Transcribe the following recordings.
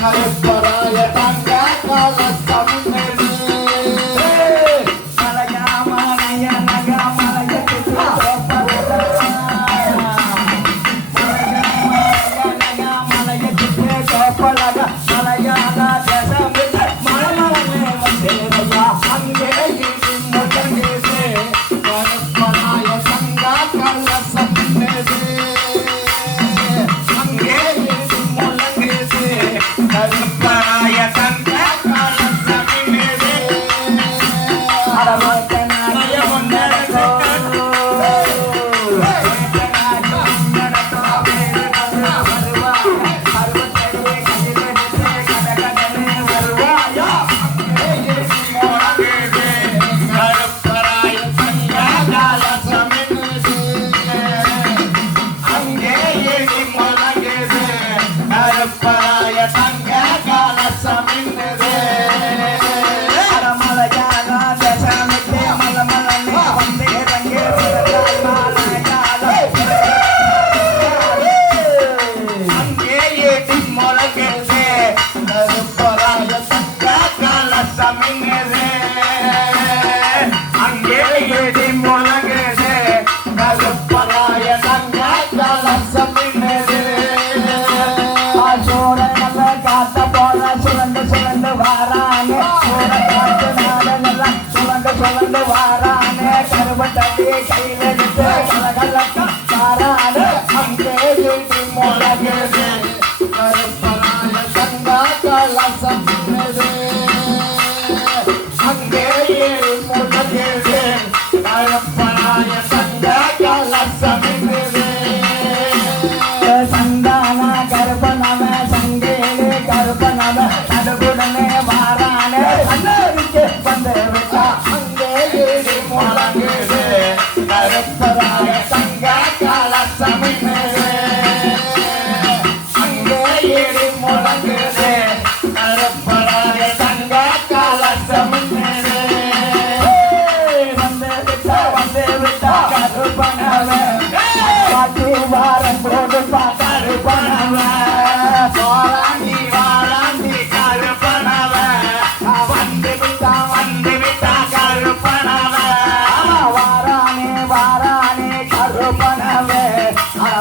Hare Paraya Tang வந்து வாரானே கருவட்டே கையில up.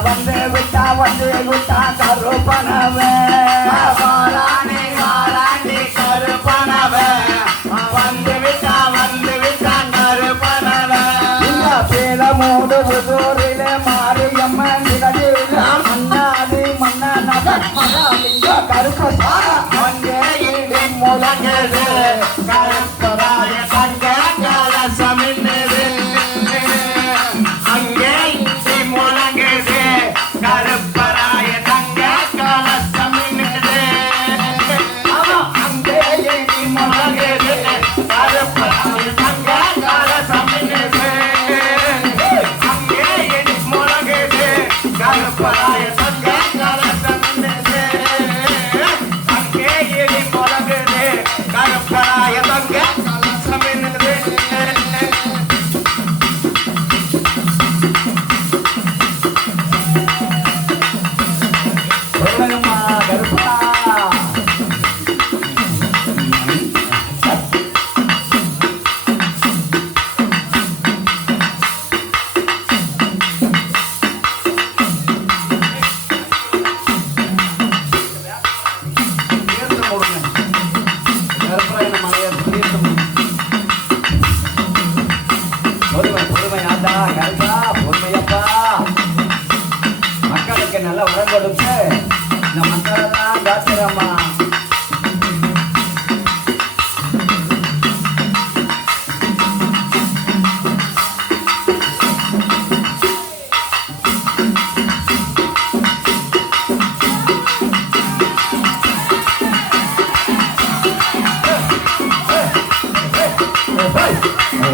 வந்து விட்டா வந்து விட்டா கருப்பனவே காலாண்டி காலாண்டி கருப்பனவே. வந்து விட்டா வந்து விட்டா கருப்பனவே. இந்த பேர மூடு புதூரில மாரியம்மன் நிலவில் மன்னாதி மன்னா நகர் மகாலிங்க கருப்பா அங்கே கருப்பு ದುಡ್ಡು ನಮ್ಮ ಹತ್ರ ಜಾಸ್ತಿರಮ್ಮ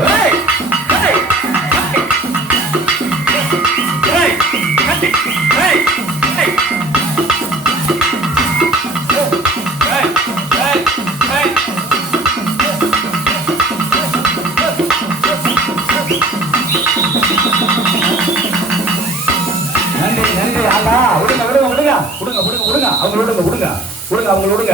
Hey! Hey! Hey! Hey! விடுங்க அவங்களோட விடுங்க விடுங்க அவங்களோட அவங்களோட